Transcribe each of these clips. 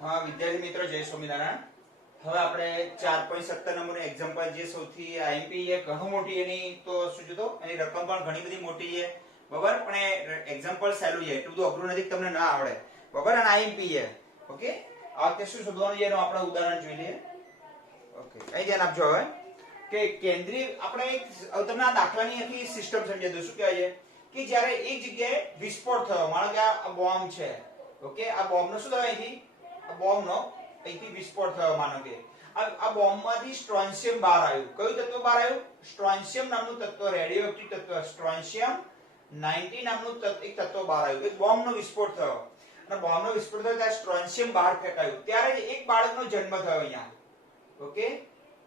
હા વિદ્યાર્થી મિત્રો, જય સ્વામિનારાયણ. હવે આપણે 4.17 નંબરનું એક્ઝામ્પલ, જે સૌથી આઈએમપી એ ઘણું મોટી, એની તો શું જોતો, એની રકમ પણ ઘણી બધી મોટી છે, બરાબર, પણ એ એક્ઝામ્પલ સહેલું છે, એટલું બધું અઘરું નથી, તમને ના આવડે, બરાબર. અને આઈએમપી છે, ઓકે. આ વખતે શું શોધવાનું છે એનું આપણે ઉદાહરણ જોઈ લઈએ. ઓકે, અહીં ધ્યાન આપજો. હવે કે કેન્દ્રીય, આપણે તમને આ દાખલાની આખી સિસ્ટમ સમજાવી દઉં. શું કહેવાય છે કે જ્યારે એક જગ્યાએ વિસ્ફોટ થયો, માનો કે આ બોમ્બ છે, ઓકે, આ બોમ્બનો શું થયો, અહીંથી બોમ્બનો અહીંથી વિસ્ફોટ થયો, માનો કે આ બોમ્બમાંથી સ્ટ્રોન્શિયમ બહાર આવ્યું. કયું તત્વ બહાર આવ્યું? સ્ટ્રોન્શિયમ નામનું તત્વ, રેડિયોએક્ટિવ તત્વ સ્ટ્રોન્શિયમ 90 નામનું એક તત્વ બહાર આવ્યું. એક બોમ્બનો વિસ્ફોટ થયો, અને બોમ્બનો વિસ્ફોટ થયો ત્યારે સ્ટ્રોન્શિયમ બહાર ફેંકાયું. ત્યારે એક બાળકનો જન્મ થયો અહીંયા, ઓકે.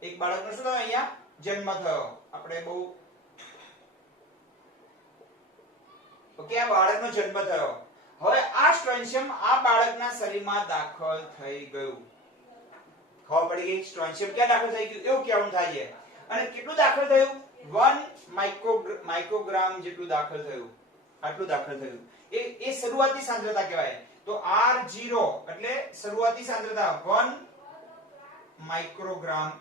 એક બાળકનો શું થયો? અહીંયા જન્મ થયો. આપણે બહુ ઓકે, આ બાળકનો જન્મ થયો. હવે આ સ્ટ્રોન્શિયમ આ બાળકના શરીરમાં દાખલ થઈ ગયું. ખબર પડી ગઈ? સ્ટ્રોન્શિયમ ક્યાં દાખલ થઈ ગયું એવું કહેવાનું થાય છે. અને કેટલું દાખલ થયું? 1 માઇક્રોગ્રામ જેટલું દાખલ થયું. આટલું દાખલ થયું. એ શરૂઆતી સાંદ્રતા કહેવાય. તો R0 એટલે શરૂઆતી સાંદ્રતા 1 માઇક્રોગ્રામ.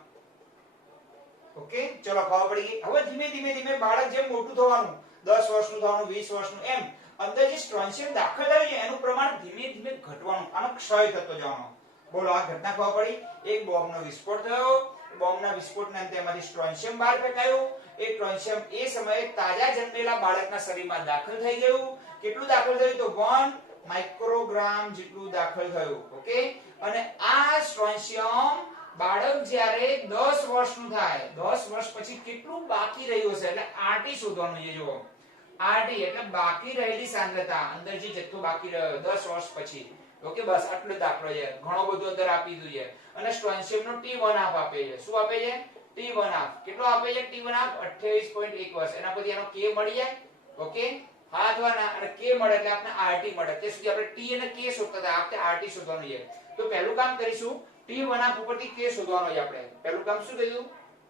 ઓકે, ચલો ખબર પડી ગઈ. હવે ધીમે ધીમે ધીમે બાળક જેમ મોટું થવાનું, 10 વર્ષનું થવાનું, 20 વર્ષનું, એમ અંદર જે સ્ટ્રોન્શિયમ દાખલ થયું છે એનું પ્રમાણ ધીમે ધીમે ઘટવાનું, આનો ક્ષય થતો જવાનો. બોલો, આ ઘટના ખબર પડી? એક બોમ્બનો વિસ્ફોટ થયો, બોમ્બના વિસ્ફોટના અંતે એમાંથી સ્ટ્રોન્શિયમ બહાર ફેંકાયું. એ સ્ટ્રોન્શિયમ એ સમયે તાજા જન્મેલા બાળકના શરીરમાં દાખલ થઈ ગયું. કેટલું દાખલ થયું? તો 1 માઇક્રોગ્રામ જેટલું દાખલ થયું, ઓકે. અને આ સ્ટ્રોન્શિયમ બાળક જ્યારે 10 વર્ષનું થાય, 10 વર્ષ પછી કેટલું બાકી રહ્યું હશે, એટલે આરટી શોધવાનું છે. જુઓ, આરટી એટલે બાકી રહેલી સાંદ્રતા, અંદર જે જથ્થો બાકી રહ્યો 10 વર્ષ પછી, ઓકે. બસ આટલો દાખલો છે, ઘણો બધો અંદર આપી દીધું છે. અને સ્ટ્રોન્શિયમ નો T1 આપે છે. શું આપે છે? T1. કેટલો આપે છે? T1 28.1 વર્ષ. એના પછી એનો K મળી જાય, ઓકે. હા અથવા ના, અને K મળે એટલે આપણે આરટી મળે. તે સુધી આપણે T અને K શોધતા હતા, આપણે આરટી શોધવાનું છે. તો પહેલું કામ કરીશું, T1 ઉપરથી K શોધવાનો છે. આપણે પહેલું કામ શું કર્યું?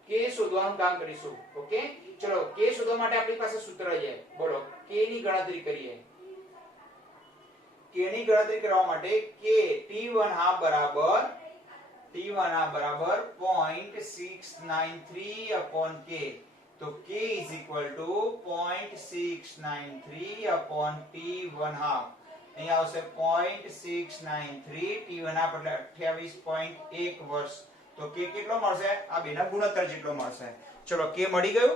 K શોધવાનું કામ કરીશું, ઓકે. ચલો, K શોધવા માટે આપણી પાસે સૂત્ર છે. બોલો, K ની ગણતરી કરીએ. K ની ગણતરી કરવા માટે K T1 બરાબર 0.693 upon K. તો K is equal to 0.693 upon T1 half. અહીંયા આવશે 0.693 T1 half એટલે 28.1 વર્ષ. તો K કેટલો મળશે? આ બેના ગુણોત્તર જેટલો મળશે. ચલો, K મળી ગયું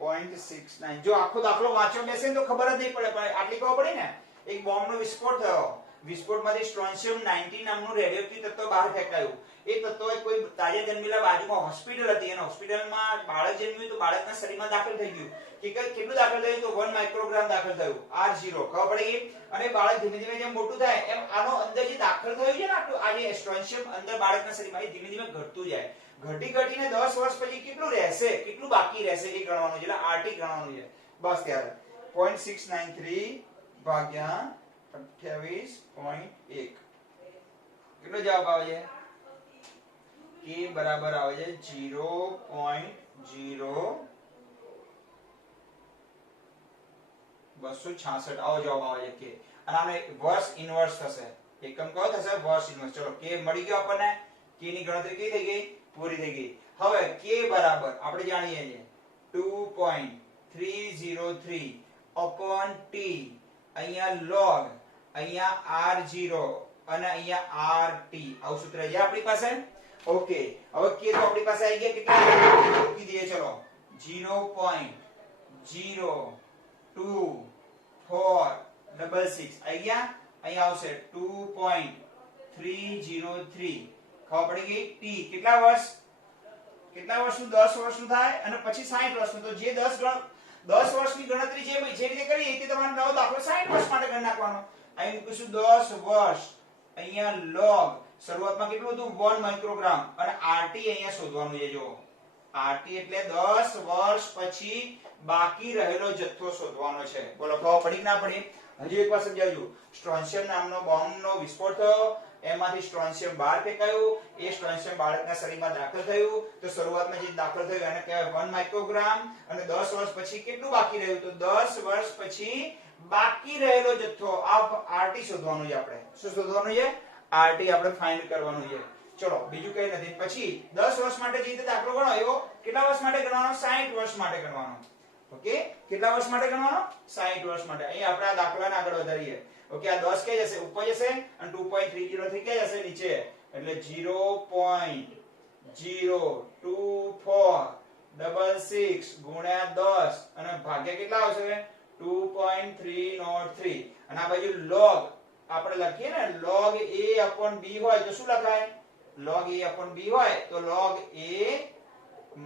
0.69. જો આખો દાખલો વાંચો બેસે તો ખબર જ નહીં પડે, પણ આટલી ખબર પડી ને. એક બોમ્બનો વિસ્ફોટ થયો, વિસ્ફોટમાંથી સ્ટ્રોન્શિયમ 90 નામનું રેડિયોએક્ટિવ તત્વ બહાર ફેંકાયું. એ તત્વ કોઈ તાજા જન્મેલા બાજુમાં હોસ્પિટલ હતી, અને હોસ્પિટલમાં બાળક જન્મ્યું તો બાળકના શરીરમાં દાખલ થઈ ગયું. કેટલું દાખલ થયું? તો 1 માઇક્રોગ્રામ દાખલ થયું, R0. ખબર પડી ગઈ? અને બાળક ધીમે ધીમે જેમ મોટું થાય એમ આનો અંદર જે દાખલ થયું છે ને, આટલું આ જે સ્ટ્રોન્શિયમ અંદર બાળકના શરીરમાં એ ધીમે ધીમે ઘટતું જાય. ઘટી ઘટીને 10 વર્ષ પછી કેટલું રહેશે, કેટલું બાકી રહેશે એ ગણવાનું છે. એટલે આરટી ગણવાનું છે. બસ ત્યારે 0.693 ભાગ્યા 28.1 કેટલો જવાબ આવે છે? K બરાબર આવે છે 0.0266. આવો જવાબ આવે છે K. અને આને વર્ષ ઇન્વર્સ થશે. એકમ કયો થશે? વર્ષ ઇન્વર્સ. ચલો, K મળી ગયો આપણને. K ની ગણતરી કઈ થઈ ગઈ? પૂરી થઈ ગઈ. હવે K બરાબર આપણે જાણીએ છીએ 2.303 upon T. અહીંયા log, અહીંયા R0 અને અહીંયા RT. આવું સૂત્ર છે આપણી પાસે, ઓકે. હવે K તો આપણી પાસે આવી ગયા. કેટલા મૂકી દઈએ? ચલો, 0.0246 આવી ગયા. અહીંયા આવશે 2.303. ખબર પડી ગઈ? T કેટલા વર્ષ? કેટલા વર્ષનું? 10 વર્ષનું થાય, અને પછી 60 વર્ષનું. તો જે 10 વર્ષની ગણતરી જે રીતે કરી તે તમારે નવો દાખલો 60 વર્ષ માટે કરી નાખવાનો. અહીં મૂકીશું 10 વર્ષ. અહીંયા log શરૂઆતમાં કેટલું હતું? 1 માઇક્રોગ્રામ. અને RT અહીંયા શોધવાનું છે. જો RT એટલે 10 વર્ષ પછી બાકી રહેલો જથ્થો શોધવાનો છે. બોલો, ખબર પડી કે ના પડી? હજી એકવાર સમજાવજો. સ્ટ્રોન્શિયમ નામનો બોમ્બનો વિસ્ફોટ થયો, એમાંથી સ્ટ્રોન્શિયમ બહાર ફેંકાયું, એ સ્ટ્રોન્શિયમ બાળકના શરીરમાં દાખલ થયું, તો શરૂઆતમાં જે દાખલ થયું એને કહેવાય 1 માઇક્રોગ્રામ, અને 10 વર્ષ પછી કેટલું બાકી રહ્યું, તો 10 વર્ષ પછી બાકી રહેલો જથ્થો આ RT શોધવાનું છે આપણે. શું શોધવાનું છે? RT આપણે ફાઇન્ડ કરવાનું છે. ચલો બીજું કઈ નથી. પછી 10 વર્ષ માટે જે રીતે દાખલો ગણો એવો કેટલા વર્ષ માટે ગણવાનો? 60 વર્ષ માટે ગણવાનો. ઓકે, કેટલા વર્ષ માટે ગણવાનો? 60 વર્ષ માટે. અહીં આપણે આ દાખલાને આગળ વધારીએ. ઓકે, આ 10 ક્યાં જશે? ઉપર જશે, અને 2.303 ક્યાં જશે? નીચે. એટલે 0.02466 ગુણ્યા 10 અને ભાગ્યા કેટલા આવશે? 2.303. અને આ બાજુ log આપણે લખીએ ને, log a/b હોય તો શું લખાય? log a/b હોય તો log a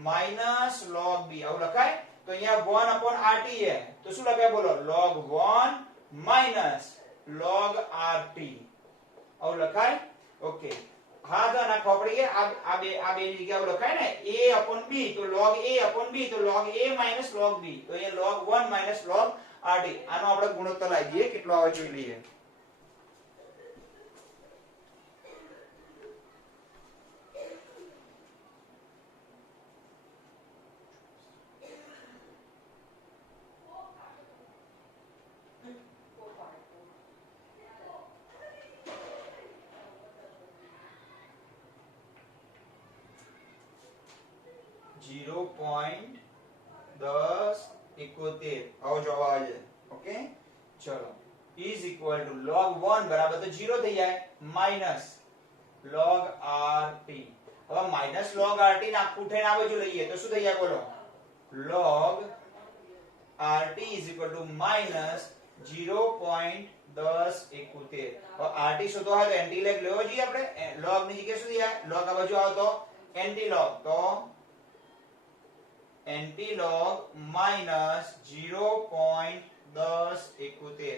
minus log b આવું લખાય. તો અહીંયા 1/RT છે તો શું લખાય? બોલો, log 1 minus log RT આવું લખાય. ઓકે, હા તો ના ખબર પડી કે આ બે જગ્યાએ લખાય ને a/b તો log a/b તો log a minus log b, તો એ log 1 minus log RT. આનો આપણે ગુણોત્તર લાવી દઈએ, કેટલો આવે જોઈ લઈએ. આવો જવાબ આવે છે. ઓકે, ચલો ઇઝ ઇક્વલ ટુ log 1 બરાબર તો 0 થઈ જાય, માઈનસ log RT. હવે માઈનસ log RT નાખું થઈને આ બાજુ લઈએ તો શું થઈ જાય? બોલો, log RT is equal to minus 0.1071. હવે RT શોધવા હોય તો એન્ટી લેગ લેવો જોઈએ આપણે. log ની જગ્યાએ શું થઈ જાય? log આ બાજુ આવે તો એન્ટી log, તો એન્ટી-log માઈનસ 0.1071.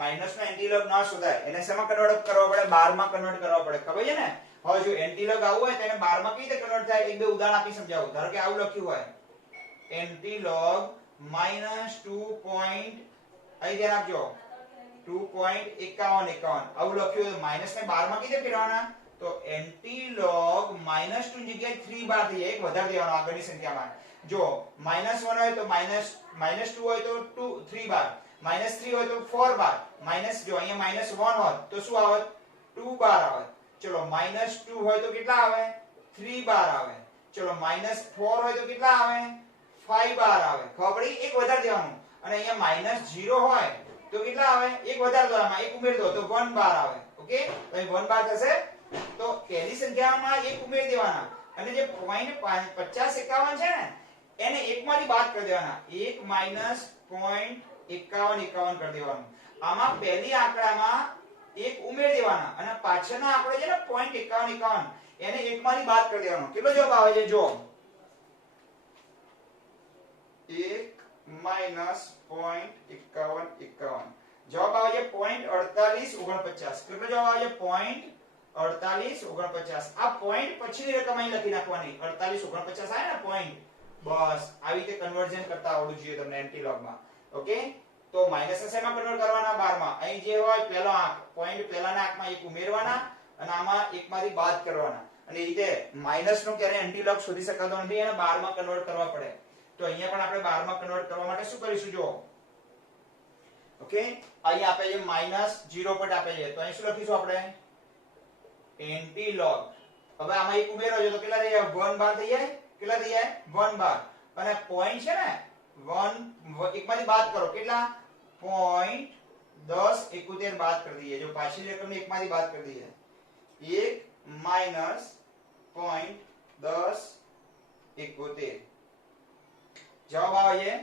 માઈનસ નો એન્ટી-log ના શોધાય, એને શેમાં કન્વર્ટ કરવા પડે? 12 માં કન્વર્ટ કરવા પડે. ખબર છે ને? હવે જો એન્ટી-log આવું હોય તો એને 12 માં કેવી રીતે કન્વર્ટ થાય? એક બે ઉદાહરણ આપી સમજાવું. ધારો કે આવું લખ્યું હોય એન્ટી-log માઈનસ 2. અહીં ધ્યાન આપજો, 2.51 આવું લખ્યું હોય. માઈનસ ને 12 માં કેવી રીતે ફેરવાના? તો એન્ટી-log માઈનસ 2 ની જગ્યાએ 3 બાર થઈ જાય, એક વધારે દેવાનો આગળની સંખ્યામાં. જો -1 હોય તો -2 હોય તો 3 બાર, -3 હોય તો 4 બાર, માઈનસ જો અહીંયા -1 હોત તો શું આવત? 2 બાર આવત. ચલો -2 હોય તો કેટલા આવે? 3 બાર આવે. ચલો -4 હોય તો કેટલા આવે? 5 બાર આવે. ખબર પડી? એક વધારે દેવાનું. અને અહીંયા -0 હોય તો કેટલા આવે? એક વધારે દેવામાં, એક ઉમેર દો તો 1 બાર આવે. ઓકે, તો અહીં 1 બાર થશે. તો પહેલી સંખ્યામાં એક ઉમેરી દેવાના, અને જે 0.5051 છે ને એને એકમાંથી બાદ કરી દેવાના. 1 માઈનસ 0.5151 કરી દેવાનું. આમાં પહેલી આંકડામાં એક ઉમેરી દેવાના, અને પાછળના આંકડો છે ને 0.5151 એને એકમાંથી બાદ કરી દેવાનો. કેટલો જવાબ આવે છે? જો 1 માઈનસ 0.5151 જવાબ આવે છે 0.4849. કેટલો જવાબ આવે છે? 0.4849. આ પોઈન્ટ પછીની રકમ અહીં લખી નાખવાની. 4849 આવે ને પોઈન્ટ, બસ આવી રીતે કન્વર્ઝન કરતા આવડવું જોઈએ તમને એન્ટી-log માં. ઓકે, તો માઈનસ ને શેમાં કન્વર્ટ કરવાના? 12 માં. અહીં જે હોય પહેલો આંક, પોઈન્ટ પહેલાના આંકમાં એક ઉમેરવાના, અને આમાં એકમાંથી બાદ કરવાના. અને એ રીતે માઈનસ નો ક્યારે એન્ટી-log શોધી શકાતો નથી, એને 12 માં કન્વર્ટ કરવા પડે. તો અહીંયા પણ આપણે 12 માં કન્વર્ટ કરવા માટે શું કરીશું? જો ઓકે, અહીં આપે છે -0 પોઈન્ટ આપે છે, તો અહીં શું લખીશું આપણે? એન્ટી-log. હવે આમાં એક ઉમેરો છે તો કેટલા થઈ જાય? 1 બાર થઈ જાય. કેટલા થઈ જાય? 1 બાર. અને પોઈન્ટ છે ને 1 એકમાંથી બાદ કરો, કેટલા? 0.1071 બાદ કરી દઈએ. જો પાછલી રકમને એકમાંથી બાદ કરી દઈએ, 1 માઈનસ 0.1071 જવાબ આવે છે.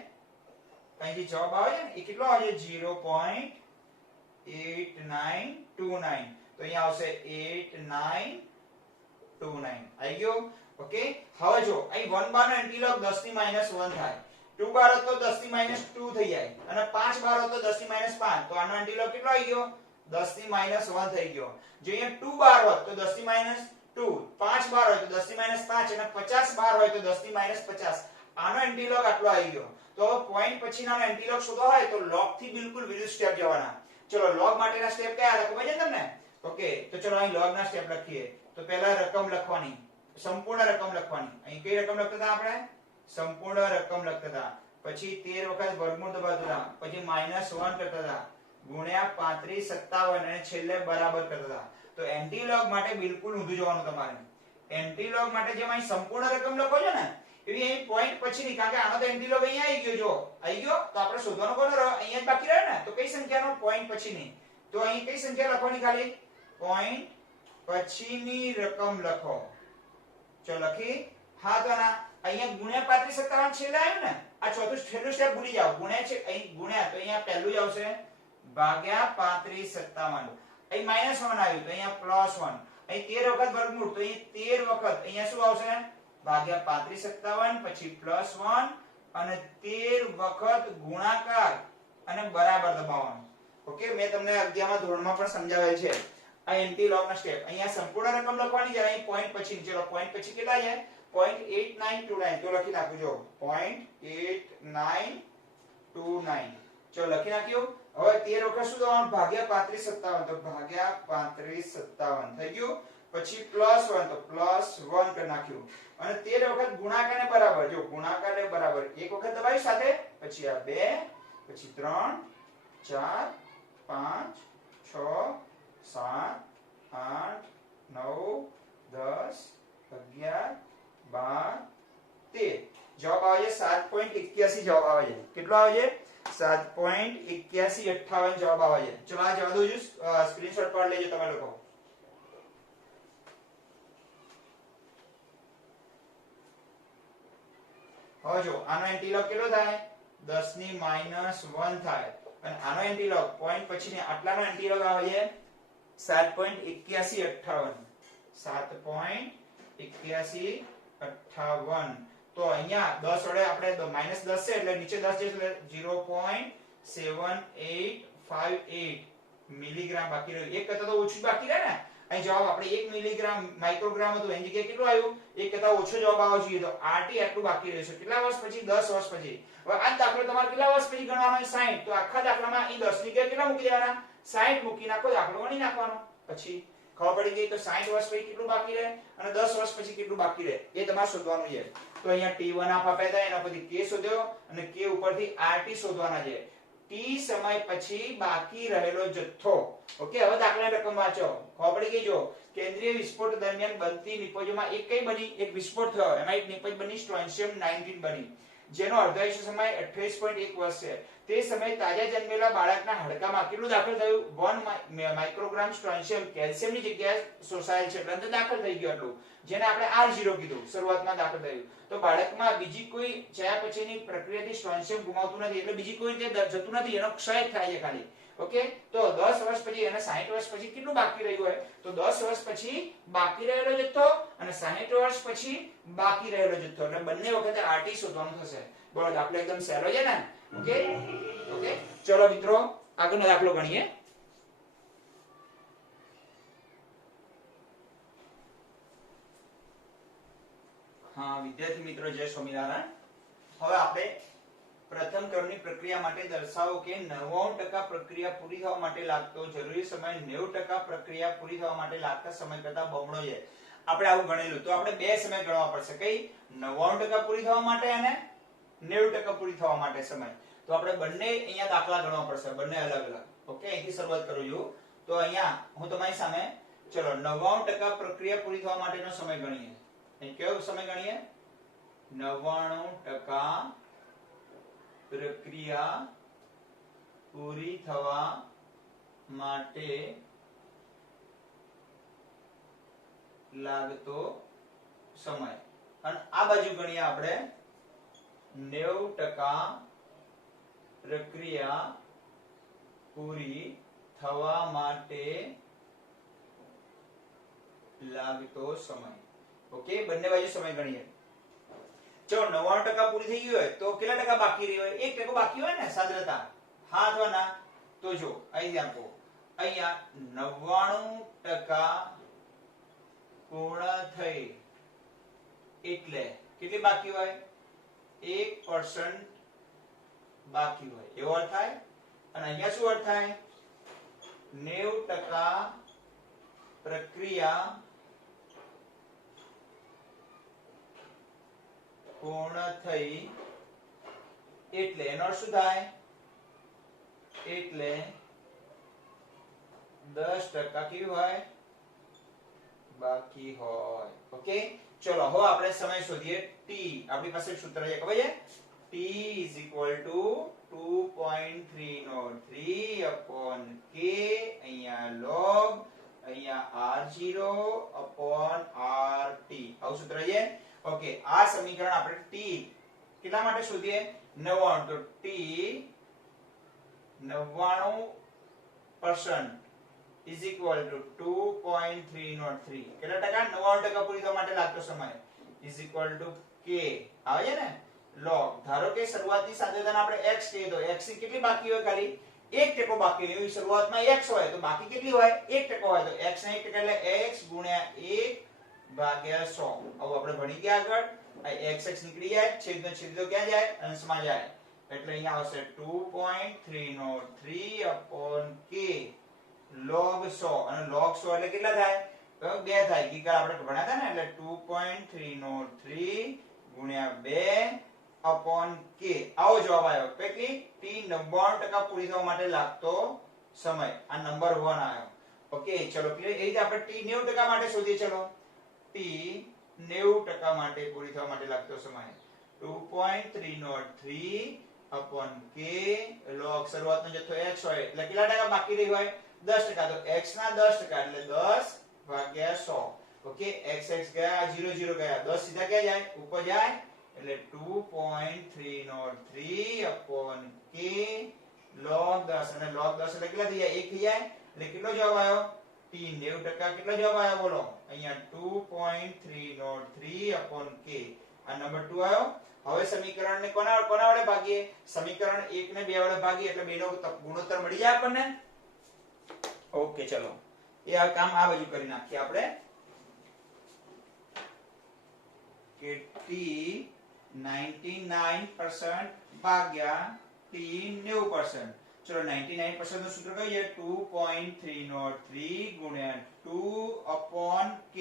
અહીંથી જવાબ આવે છે ને એ કેટલો આવે છે? 0.8929. તો અહીંયા આવશે 8929. આવી ગયો? ઓકે, હવે જો અહીં 1 બાર નો એન્ટી-log 10 ની -1 થાય, 2 બાર તો 10 ની -2 થઈ જાય, અને 5 બાર તો 10 ની -5. તો આનો એન્ટી-log કેટલો આવી ગયો? 10 ની -1 થઈ ગયો. જો અહીંયા 2 બાર હોત તો 10 ની -2, 5 બાર હોય તો 10 ની -5, અને 50 બાર હોય તો 10 ની -50. આનો એન્ટી-log આટલો આવી ગયો. તો પોઈન્ટ પછીનો એન્ટી-log શોધવા હોય તો log થી બિલકુલ વિરુદ્ધ સ્ટેપ જવાના. ચલો log માટેના સ્ટેપ કયા હતા ખબર છે તમને? ઓકે, તો ચલો અહીં log ના સ્ટેપ લખીએ. તો પહેલા રકમ લખવાની, સંપૂર્ણ રકમ લખવાની. અહીં કઈ રકમ લખતા હતા આપણે? સંપૂર્ણ રકમ લખતા હતા. પછી 13 વખત વર્ગમૂળ દબાવતા હતા, પછી -1 કરતા હતા, ગુણ્યા 35 57 અને છેલ્લે બરાબર કરતા હતા. તો એન્ટી લોગ માટે બિલકુલ ઊંધું જવાનું તમારે. એન્ટી લોગ માટે જેમ અહીં સંપૂર્ણ રકમ લખો છો ને એવી અહીં પોઈન્ટ પછીની, કારણ કે આનો તો એન્ટી લોગ અહીંયા આવી ગયો. જો આવી ગયો તો આપણે શોધવાનો કોનો રહ્યો? અહીંયા જ બાકી રહ્યો ને. તો કઈ સંખ્યાનો? પોઈન્ટ પછીની. તો અહીં કઈ સંખ્યા લખવાની? ખાલી પોઈન્ટ પછીની રકમ લખો. ચલો લખી. હા, તો અહીંયા ગુણ્યા 35 57 છેલ્લે આવ્યું ને. આ ચોથું છેલ્લું સ્ટેપ ભૂલી જાઓ. ગુણ્યા છે અહીં, ગુણ્યા તો અહીંયા પહેલું જ આવશે, ભાગ્યા 35 57. અહીં -1 આવ્યું તો અહીંયા +1. અહીં 13 વખત વર્ગમૂળ તો અહીં 13 વખત અહીંયા શું આવશે? ભાગ્યા 35 57 પછી +1 અને 13 વખત ગુણાકાર અને બરાબર દબાવવાનું. ઓકે, મેં તમને 11મા ધોરણમાં પણ સમજાવેલ છે આ એન્ટી લોગ ના સ્ટેપ. અહીંયા સંપૂર્ણ રકમ લખવાની છે, અહીં પોઈન્ટ પછી. ચલો પોઈન્ટ પછી કેટલા છે? 0.8929. તો લખી નાખજો 0.8929. ચલો લખી નાખ્યું. હવે 13 વખત શું દબાવવાનું? ભાગ્યા 35 57. તો ભાગ્યા 35 57 થઈ ગયું. પછી +1 તો +1 કરી નાખ્યું. અને 13 વખત ગુણાકાર ને બરાબર. જો ગુણાકાર ને બરાબર એક વખત દબાવી સાથે, પછી આ 2, પછી 3 4 5 6 7 8 9 10 11 12 13. જવાબ આવે છે 7.81. જવાબ આવે છે. કેટલો આવે છે? 7.8158 જવાબ આવે છે. ચલો આ જવાબ દઉં છું, સ્ક્રીનશોટ પાડી લેજો તમે લોકો. હવે જો આનો એન્ટીલોગ કેટલો થાય? 10 ની -1 થાય. અને આનો એન્ટીલોગ પોઈન્ટ પછીની આટલાનો એન્ટીલોગ આવે છે 7.8158. 7.8158. તો અહીંયા 10 વડે આપણે -10 છે એટલે નીચે 10 છે એટલે 0.7858 મિલીગ્રામ બાકી રહ્યું. એક કરતા તો ઓછું બાકી રહે ને. અહીં જવાબ આપણે 1 મિલીગ્રામ માઇક્રોગ્રામ હતું, એની જગ્યાએ કેટલું આવ્યું? એક કરતા ઓછો જવાબ આવવો જોઈએ. તો RT આટલું બાકી રહેશે. કેટલા વર્ષ પછી? 10 વર્ષ પછી. હવે આ દાખલો તમારે કેટલા વર્ષ પછી ગણવાનો છે? 60. તો આખા દાખલામાં અહીં 10 ની જગ્યાએ કેટલા મૂકી દેવાના? 60 મૂકી નાખો, દાખલો ગણી નાખવાનો. પછી ખબર પડી ગઈ. તો 60 વર્ષ પછી કેટલું બાકી રહે અને 10 વર્ષ પછી કેટલું બાકી રહે એ તમારે શોધવાનું છે. તો અહીંયા T1 આપ્યા હતા, એના પરથી K શોધ્યો અને K ઉપરથી RT શોધવાના છે. T સમય પછી બાકી રહેલો જથ્થો. ઓકે, હવે દાખલાની રકમ વાંચો. ખબર પડી ગઈ. જો કેન્દ્રીય વિસ્ફોટ દરમિયાન બનતી નિપજોમાં એક કઈ બની? એક વિસ્ફોટ થયો, એમાં એક નિપજ બની સ્ટ્રોન્શિયમ 19 બની, જેનો અર્ધાયુષ્ય સમય 28.1 વર્ષ છે. તે સમયે તાજા જન્મેલા બાળકના હાડકામાં કેટલું દાખલ થયું? 1 માઇક્રોગ્રામ સ્ટ્રોન્શિયમ કેલ્શિયમની જગ્યાએ શોષાયેલ છે એટલે અંદર દાખલ થઈ ગયું એટલું, જેને આપણે R0 કીધું. શરૂઆતમાં દાખલ થયું. તો બાળકમાં બીજી કોઈ ચયાપચયની પ્રક્રિયાથી સ્ટ્રોન્શિયમ ગુમાવતું નથી, એટલે બીજી કોઈ રીતે જતું નથી, એનો ક્ષય થાય છે ખાલી. ઓકે, તો 10 વર્ષ પછી અને 60 વર્ષ પછી કેટલું બાકી રહ્યું હોય? તો 10 વર્ષ પછી બાકી રહેલો જથ્થો અને 60 વર્ષ પછી બાકી રહેલો જથ્થો, એટલે બંને વખતે RT શોધવાનું થશે. બોલો, દાખલો એકદમ સહેલો છે ને? ઓકે ઓકે, ચલો મિત્રો આગળનો દાખલો ગણીએ. હા વિદ્યાર્થી મિત્રો, જય સ્વામિનારાયણ. હવે આપણે પ્રથમ ક્રમની પ્રક્રિયા માટે દર્શાવો કે 99% પ્રક્રિયા પૂરી થવા માટે લાગતો જરૂરી સમય 90% પ્રક્રિયા પૂરી થવા માટે લાગતા સમય કરતા બમણો છે. આપણે આવું ગણેલું. તો આપણે બે સમય ગણવા પડશે. કઈ? 99% પૂરી થવા માટે અને 90% પૂરી થવા માટે સમય. તો આપણે બંને અહીંયા દાખલા ગણવા પડશે, બંને અલગ અલગ. ઓકે, અહીંથી શરૂઆત કરું છું. તો અહીંયા હું તમારી સામે ચલો 99% પ્રક્રિયા પૂરી થવા માટેનો સમય ગણીએ. અહીં કેવો સમય ગણીએ? 99% પ્રક્રિયા પૂરી થવા માટે લાગતો સમય. અને આ બાજુ ગણીએ આપણે 90% પ્રક્રિયા પૂરી થવા માટે લાગતો સમય. ઓકે, બંને બાજુ સમય ગણીએ. ચલો 99% પૂરી થઈ ગઈ હોય તો કેટલા ટકા બાકી રહી હોય? 1% બાકી હોય ને સાંદ્રતા. હા અથવા ના? તો જો અહીં આપો, અહીંયા 99% પૂર્ણ થઈ એટલે કેટલી બાકી હોય? 1% બાકી હોય, એવો અર્થ થાય. અને અહીંયા શું અર્થ થાય? 90% પ્રક્રિયા પૂર્ણ થઈ એટલે એનો અર્થ શું થાય? એટલે 10% કેવી હોય? બાકી હોય. ઓકે, ચલો હવે આપણે સમય શોધીએ. t આપણી પાસે સૂત્ર છે, ખબર છે? t is equal to 2.303 upon k, અહીંયા log, અહીંયા r0 upon rt. આવું સૂત્ર છે. ઓકે, આ સમીકરણ આપણે t કેટલા માટે શોધીએ? 99. તો t 99% is equal to 2.303. કેટલા ટકા? 99% પૂરી થવા માટે લાગતો સમય is equal to k. આવે છે ને? log. ધારો કે શરૂઆતની સાંદ્રતાને આપણે x કહીએ તો x ની કેટલી બાકી હોય? ખાલી 1% બાકી હોય. શરૂઆતમાં x હોય તો બાકી કેટલી હોય? 1% હોય તો x ના 1% એટલે x ગુણ્યા 1 ભાગ્યા 100. હવે આપણે ભણી ગયા આગળ. આ x નીકળી જાય, છેદનો છેદ તો ક્યાં જાય? અંશમાં જાય. એટલે અહીંયા આવશે 2.303 upon k log 100. અને log 100 એટલે કેટલા થાય? તો 2 થાય. ગઈકાલ આપણે ભણ્યા હતા ને, એટલે 2.303 ગુણ્યા 2 upon k. આવો જવાબ આવ્યો. કેટલી? t 99% પૂરી થવા માટે લાગતો સમય. આ નંબર 1 આવ્યો. ઓકે, ચલો ક્લિયર. એ રીતે આપણે t 90% માટે શોધીએ. ચલો, t 90% માટે પૂરી થવા માટે લાગતો સમય 2.303 upon k log શરૂઆતનો જથ્થો x હોય એટલે કેટલા ટકા બાકી રહી હોય? 10%. તો x ના 10% એટલે 10 ભાગ્યા 100. ઓકે, x ગયા, 0 0 ગયા, 10 સીધા ક્યાં જાય? ઉપર જાય. એટલે 2.303 upon k log 10. અને log 10 એટલે કેટલા થઈ જાય? 1 થઈ જાય. એટલે કેટલો જવાબ આવ્યો? t 90%. કેટલો જવાબ આવ્યો બોલો? અહીંયા 2.303 upon k. આ નંબર 2 આવ્યો. હવે સમીકરણને કોના વડે ભાગીએ? સમીકરણ 1 ને 2 વડે ભાગીએ એટલે બેનો ગુણોત્તર મળી જાય આપણને. ઓકે, ચલો એ આ કામ આ બાજુ કરી નાખીએ આપણે કે t 99% ભાગ્યા t 90%. ચલો 99% નું સૂત્ર કહીએ 2.303 ગુણ્યા 2 upon k.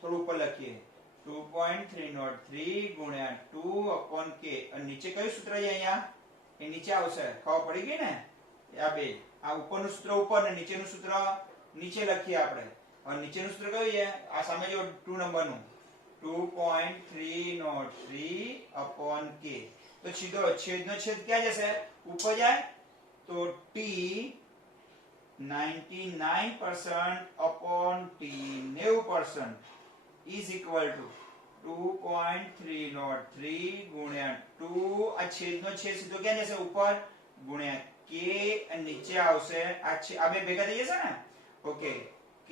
થોડું ઉપર લખીએ 2.303 ગુણ્યા 2 upon k. અને નીચે કયું સૂત્ર છે? અહીંયા એ નીચે આવશે. ખબર પડી ગઈ ને? આ બે, આ ઉપરનું સૂત્ર ઉપર ને નીચેનું સૂત્ર નીચે લખીએ આપણે. અને નીચેનું સૂત્ર કયું છે? આ સામે જો 2 નંબરનું 2.303 upon k. તો સીધો છેદનો છેદ ક્યાં જશે? ઉપર જાય. તો t 99% upon t 90% is equal to 2.303 ગુણ્યા 2, આ છેદનો છેદ સીધો ક્યાં જશે? ઉપર, ગુણ્યા k અને નીચે આવશે આ બે ભેગા થઈ જશે ને? ઓકે, k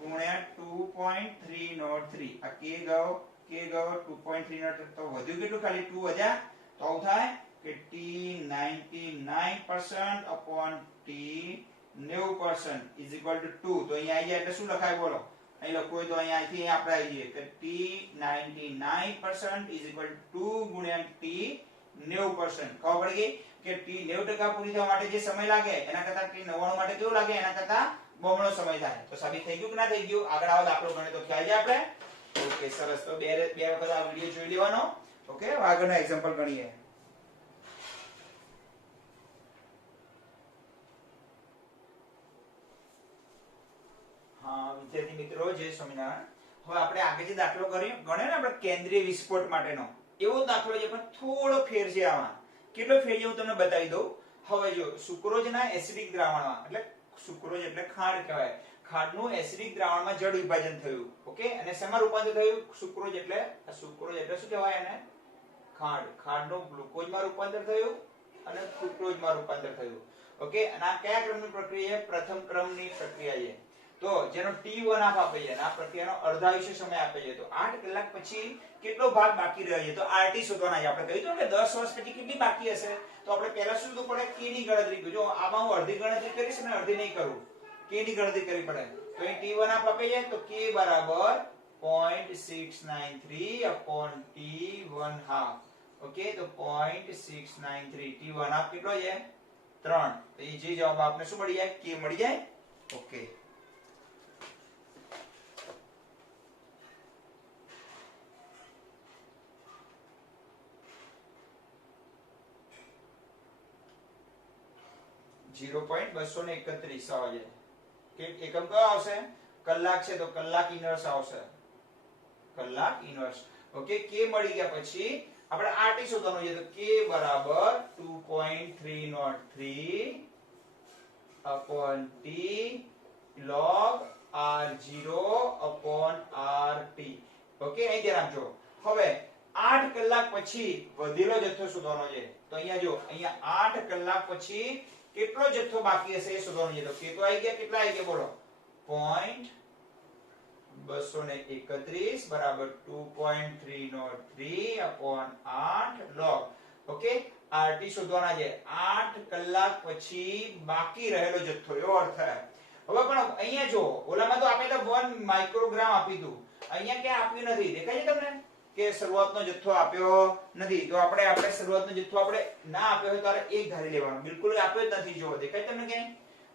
ગુણ્યા 2.303. આ k ગયો 2.303. તો વધ્યું કેટલું? ખાલી 2 વધ્યા. તો આવું થાય કે t 99% upon t 90% is equal to 2. તો અહીંયા આવી જાય એટલે શું લખાય બોલો? અહીં લખવું હોય તો અહીંયાથી આપણે આવી જઈએ કે t 99% is equal to 2 ગુણ્યા t 90%. ખબર પડી ગઈ કે t 90% પૂરી થવા માટે જે સમય લાગે એના કરતા t 99 માટે કેવું લાગે? એના કરતા બમણો સમય થાય. તો સાબિત થઈ ગયું કે ના થઈ ગયું? આગળ આવો દાખલો ગણે તો ખ્યાલ છે આપણે. ઓકે, સરસ. તો બે વખત આ વિડિયો જોઈ લેવાનો. ઓકે, આગળનો એક્ઝામ્પલ ગણીએ. હા વિદ્યાર્થી મિત્રો, જય સ્વામિનારાયણ. હવે આપણે આગળ જે દાખલો ગણ્યો ને આપણે કેન્દ્રીય વિસ્ફોટ માટેનો, એવો દાખલો છે પણ થોડો ફેર છે આમાં. કેટલો ફેર છે હું તમને બતાવી દઉં. હવે જો સુક્રોઝના એસિડિક દ્રાવણમાં, એટલે સુક્રોઝ એટલે ખાંડ કહેવાય, ખાંડનું એસિડિક દ્રાવણમાં જળ વિભાજન થયું. ઓકે, અને શેમાં રૂપાંતર થયું? સુક્રોઝ એટલે શું કહેવાય એને? ખાંડ. ખાંડનું ગ્લુકોઝમાં રૂપાંતર થયું અને ફ્રુક્ટોઝમાં રૂપાંતર થયું. ઓકે, અને આ કયા ક્રમની પ્રક્રિયા છે? પ્રથમ ક્રમની પ્રક્રિયા છે. તો જેનો t1 આપે છે અને આ પ્રક્રિયાનો અર્ધાયુષ્ય સમય આપે છે. તો 8 કલાક પછી કેટલો ભાગ બાકી રહ્યો છે? તો rt શોધવાના છે. આપણે કહ્યું કે 10 વર્ષ પછી કેટલી બાકી હશે? તો આપણે પહેલા શું શોધવું પડે? k ની ગણતરી. જો આમાં હું અડધી ગણતરી કરીશ ને અડધી નહીં કરું, k ની ગણતરી કરવી પડે. તો અહીં t1 આપે છે તો k બરાબર 0.693 upon t1 half. ઓકે, તો 0.693 t1 half કેટલો છે? 3. તો એ જે જવાબ આપને શું મળી જાય? k મળી જાય. ઓકે, 0.231 આવે કે એકમ કયો આવશે કલાક છે તો કલાક ઇનવર્સ આવશે કલાક ઇનવર્સ ઓકે કે મળી ગયા પછી આપણે RT શોધવાનું છે તો k બરાબર 2.303 upon t log r0 upon rt okay અહીં ધ્યાન આપજો હવે 8 કલાક પછી વધેલો જથ્થો શોધવાનો છે તો અહીંયા જો અહીંયા 8 કલાક પછી કેટલો જથ્થો બાકી હશે એ શોધવાનું છે તો કે તો આવી ગયા કેટલા આવી ગયા બોલો 231 બરાબર 2.303 upon 8 log ઓકે RT શોધવાના છે 8 કલાક પછી બાકી રહેલો જથ્થો એવો અર્થ થાય હવે પણ અહીંયા જો ઓલામાં તો આપણે તો 1 માઇક્રોગ્રામ આપી દીધું અહીંયા ક્યાં આપ્યું નથી દેખાય છે તમને કે શરૂઆતનો જથ્થો આપ્યો નથી તો આપણે શરૂઆતનો જથ્થો આપણે ના આપ્યો હોય તો એક ધારી લેવાનો બિલકુલ આપ્યો જ નથી જો દેખાય તમને કે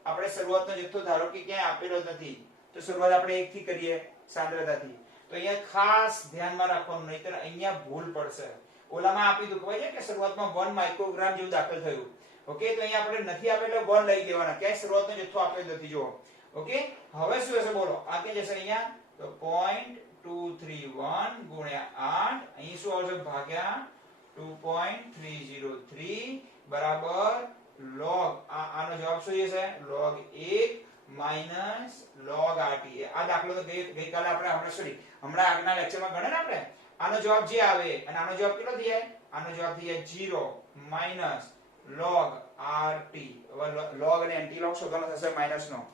આપણે શરૂઆતનો જથ્થો ધારો કે ક્યાંય આપેલો જ નથી તો શરૂઆત આપણે 1 થી કરીએ સાંદ્રતાથી તો અહીંયા ખાસ ધ્યાનમાં રાખવાનું નહીતર અહીંયા ભૂલ પડશે ઓલામાં આપી દીધું ખબર છે કે શરૂઆતમાં 1 માઇક્રોગ્રામ જેવું દાખલ થયું ઓકે તો અહીંયા આપણે નથી આપેલ એટલે 1 લઈ લેવાના ક્યાંય શરૂઆતનો જથ્થો આપેલ નથી જો ઓકે હવે શું હશે બોલો આ કે જશે અહીંયા તો 0.231 ગુણ્યા 8 અહીં શું આવશે ભાગ્યા 2.303 બરાબર log આનો જવાબ શું થશે log 1 માઈનસ log RT આ દાખલો તો ગઈકાલે આપણે હમણાં આગળના લેક્ચરમાં ગણે ને આપણે આનો જવાબ જે આવે અને આનો જવાબ કેટલો થઈ જાય આનો જવાબ થઈ જાય 0 માઈનસ log RT હવે log અને anti log શોધવાનો થશે માઈનસ નો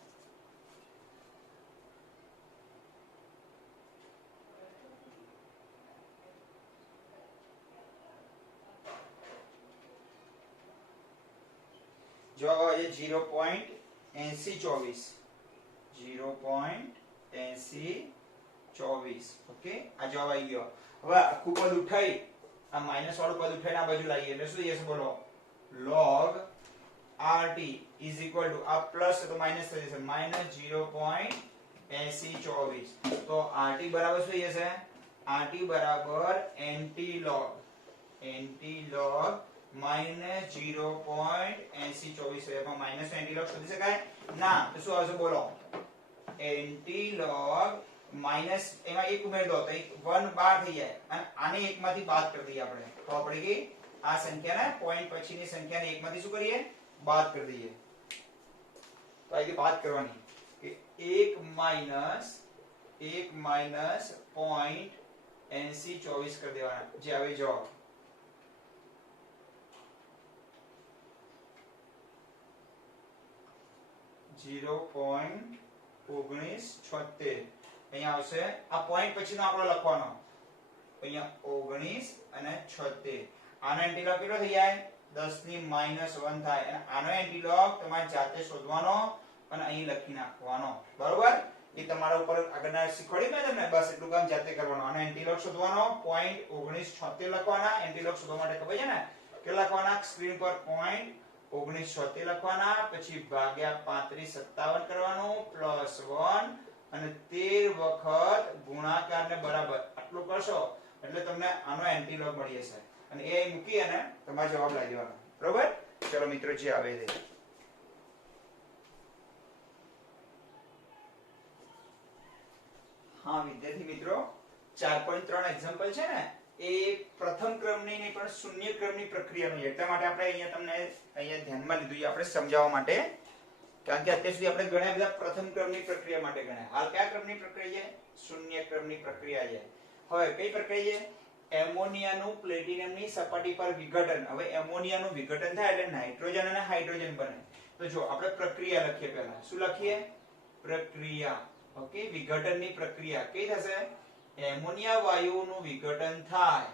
જવાબ આવે 0.8024 ઓકે આ જવાબ આવી ગયો હવે આખું પદ ઉઠાઈ આ માઈનસ વાળું પદ ઉઠાઈને આ બાજુ લાવીએ એટલે શું થશે બોલો log RT is equal to આ પ્લસ તો માઈનસ થઈ જશે -0.8024 તો RT બરાબર શું થશે RT બરાબર anti log -0.8024 એમાં માઈનસ anti log શોધી શકાય ના તો શું આવશે બોલો anti log માઈનસ એમાં એક ઉમેરી દો તો 1 બાર થઈ જાય અને આને એક માંથી બાદ કરી દઈએ આપણે તો આપણે કે આ સંખ્યાને પોઈન્ટ પછીની સંખ્યાને એક માંથી શું કરીએ બાદ કરી દઈએ તો આ કે બાદ કરવાની કે 1 માઈનસ 0.8024 કરી દેવાના જે આવે જવાબ .1976 અહીંયા આવશે આ પોઈન્ટ પછીનો આંકડો લખવાનો અહીંયા 19 અને 76 આનો એન્ટીલોગ કેટલો થઈ જાય 10 ની -1 થાય અને આનો એન્ટીલોગ તમારે જાતે શોધવાનો અને અહીં લખી નાખવાનો બરોબર એ તમારા ઉપર આગળના શીખવાડ્યું મેં તમને બસ એટલું કામ જાતે કરવાનું આનો એન્ટીલોગ શોધવાનો .1976 લખવાના એન્ટીલોગ શોધવા માટે ખબર છે ને કે લખવાના સ્ક્રીન પર .1976 લખવાના પછી ભાગ્યા 3557 કરવાનું +1 અને 13 વખત ગુણાકાર ને બરાબર આટલું કરશો એટલે તમને આનો એન્ટીલોગ મળી જશે અને એ મૂકી અને તમારો જવાબ લાવી દેવાનો બરોબર ચલો મિત્રો જે આવે તે હા વિદ્યાર્થી મિત્રો 4.3 એક્ઝામ્પલ છે ને એ પ્રથમ ક્રમની નહીં પણ શૂન્ય ક્રમની પ્રક્રિયાનું છે એટલા માટે આપણે અહીંયા તમને અહીંયા ધ્યાનમાં લીધું છે આપણે સમજાવવા માટે કારણ કે અત્યાર સુધી આપણે ઘણા બધા પ્રથમ ક્રમની પ્રક્રિયા માટે ગણ્યા હાલ કયા ક્રમની પ્રક્રિયા છે શૂન્ય ક્રમની પ્રક્રિયા છે હવે કઈ પ્રક્રિયા છે એમોનિયાનું પ્લેટિનમની સપાટી પર વિઘટન હવે એમોનિયાનું વિઘટન થાય એટલે નાઇટ્રોજન અને હાઇડ્રોજન બને તો જો આપણે પ્રક્રિયા લખીએ પહેલા શું લખીએ પ્રક્રિયા ઓકે વિઘટનની પ્રક્રિયા કઈ થશે એમોનિયા વાયુઓનું વિઘટન થાય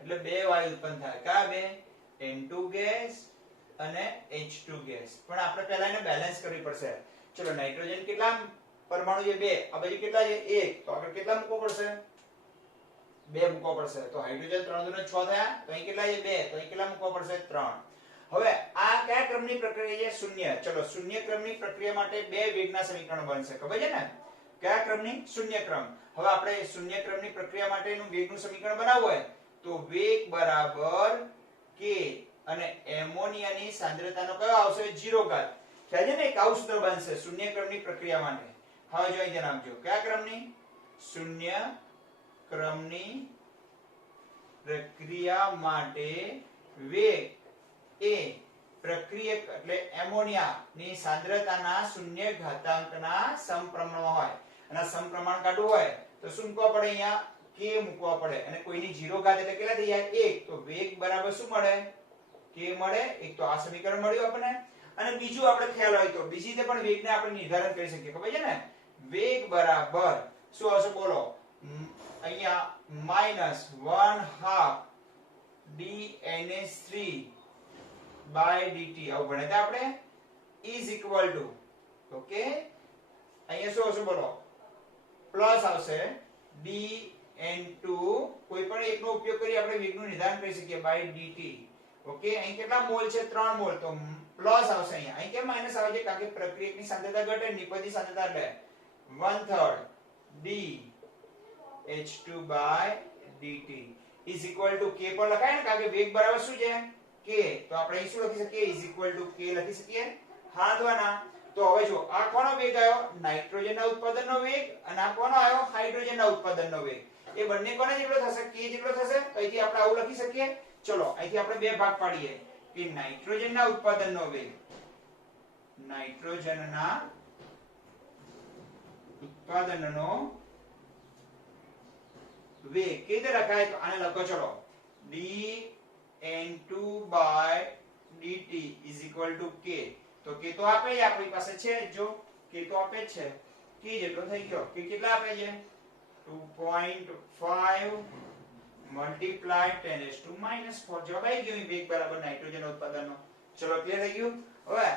એટલે બે વાયુ ઉત્પન્ન થાય કયા બે N2 ગેસ અને H2 ગેસ પણ આપણે પહેલા એને બેલેન્સ કરવી પડશે ચલો નાઇટ્રોજન કેટલા પરમાણુ છે 2 આ બાજુ કેટલા છે 1 તો આગળ કેટલા મૂકવો પડશે 2 મૂકવો પડશે તો હાઇડ્રોજન 3 × 6 થયા તો અહીં કેટલા છે 2 તો અહીં કેટલા મૂકવો પડશે 3 હવે આ કયા ક્રમની પ્રક્રિયા છે શૂન્ય ચલો શૂન્ય ક્રમની પ્રક્રિયા માટે બે વેગના સમીકરણો બનશે ખબર છે ને કયા ક્રમની શૂન્ય ક્રમ હવે આપણે શૂન્ય ક્રમની પ્રક્રિયા માટેનું વેગનું સમીકરણ બનાવવું હોય તો વેગ બરાબર k અને એમોનિયાની સાંદ્રતાનો કયો આવશે 0 ઘાત ખ્યાલ છે ને એક આવું સૂત્ર બનશે શૂન્ય ક્રમની પ્રક્રિયા માટે. હવે જો અહીં ધ્યાન આપજો કયા ક્રમની? શૂન્ય ક્રમની પ્રક્રિયા માટે વેગ એ પ્રક્રિયક એટલે એમોનિયા ની સાંદ્રતાના શૂન્ય ઘાતાંકના સમપ્રમાણમાં હોય અને સમપ્રમાણ કાઢવું હોય તો શું મૂકવા પડે? અહીંયા k મૂકવા પડે અને કોઈની 0 ઘાત એટલે કેટલા થઈ જાય? 1. તો વેગ બરાબર શું મળે? k મળે. એક તો આ સમીકરણ મળ્યું આપણને. અને બીજું આપણે ખ્યાલ હોય તો બીજી રીતે પણ વેગને આપણે નિર્ધારણ કરી શકીએ. ખબર છે ને? વેગ બરાબર શું આવશે બોલો? અહીંયા -1/2 dNH3 by dt આવું ભણ્યા આપણે is equal to ઓકે અહીંયા શું આવશે બોલો? પ્લસ આવશે dN2 કોઈ પણ એકનો ઉપયોગ કરી આપણે વેગનું નિર્ધારણ કરી શકીએ by dt. ઓકે અહીં કેટલા મોલ છે? 3 મોલ. તો પ્લસ આવશે અહીંયા. અહીં કેમ માઈનસ આવે છે? કારણ કે પ્રક્રિયકની સાંદ્રતા ઘટે નિપજની સાંદ્રતા એટલે 1/3 dH2 by dt is equal to k પર લખાય ને કારણ કે વેગ બરાબર શું છે? k. તો આપણે અહીં શું લખી શકીએ? is equal to k લખી શકીએ. હાંધવાના. તો હવે જો આ કોનો વેગ આવ્યો? નાઇટ્રોજનના ઉત્પાદનનો વેગ. અને આ કોનો આવ્યો? હાઇડ્રોજનના ઉત્પાદનનો વેગ. એ બંને કોને જેટલો થશે? k જેટલો થશે. તો અહીંથી આપણે આવું લખી શકીએ. ચલો અહીંથી આપણે બે ભાગ પાડીએ કે નાઇટ્રોજનના ઉત્પાદનનો વેગ નાઇટ્રોજનના ઉત્પાદનનો વેગ કેવી રીતે લખાય? તો આને લખો ચલો dN2 by dt is equal to k. તો k તો આપે જ આપણી પાસે છે. જો k તો આપે જ છે. k જેટલો થઈ ગયો. k કેટલા આપે છે? 2.5 multiplied 10⁻⁻⁴ જવાબ આવી ગયો. વેગ બરાબર નાઇટ્રોજન ઉત્પાદનનો. ચલો ક્લિયર થઈ ગયું. હવે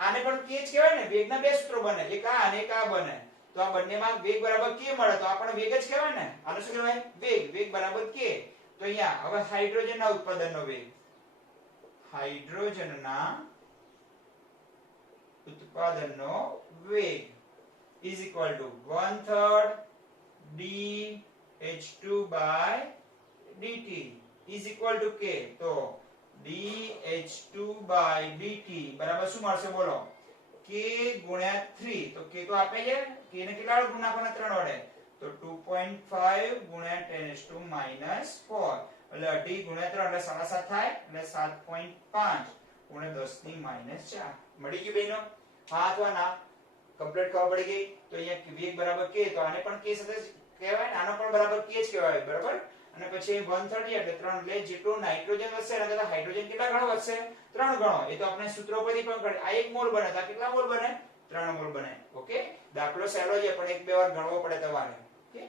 આને પણ k જ કહેવાય ને. વેગના બે સૂત્રો બને. એક આ અને એક આ બને. તો આ બંનેમાં વેગ બરાબર k મળે તો આપણે વેગ જ કહેવાય ને. આને શું કહેવાય? વેગ. વેગ બરાબર k. તો અહીંયા હવે હાઇડ્રોજનના ઉત્પાદનનો વેગ હાઇડ્રોજનના ઉત્પાદનનો વેગ is equal to 1/3 dH2 by dt is equal to k. તો dH2 by dt બરાબર શું મળશે બોલો? k ગુણ્યા 3. તો k તો આપે છે. k ને કેટલા વડે ગુણાકારના? 3 વડે. તો 2.5 ગુણ્યા 10⁻⁻⁴ એટલે 18 ગુણ્યા 3 એટલે 7.5 થાય એટલે 7.5 ગુણ્યા 10⁻⁴ મળી ગયું બેનો? હા અથવા ના? કમ્પ્લીટ ખબર પડી ગઈ. તો અહીંયા વેગ બરાબર k. તો આને પણ k સાથે કહેવાય ને. આનો પણ બરાબર k જ કહેવાય. બરાબર. અને પછી 1/3 એટલે 3 એટલે જેટલું નાઇટ્રોજન વધશે એના કરતા હાઇડ્રોજન કેટલા ગણો વધશે? 3 ગણો. એ તો આપણે સૂત્રો પરથી પણ કરી. આ 1 મોલ બને તો આ કેટલા મોલ બને? 3 મોલ બને. ઓકે દાખલો સહેલો છે પણ એક બે વાર ગણવો પડે તમારે. ઓકે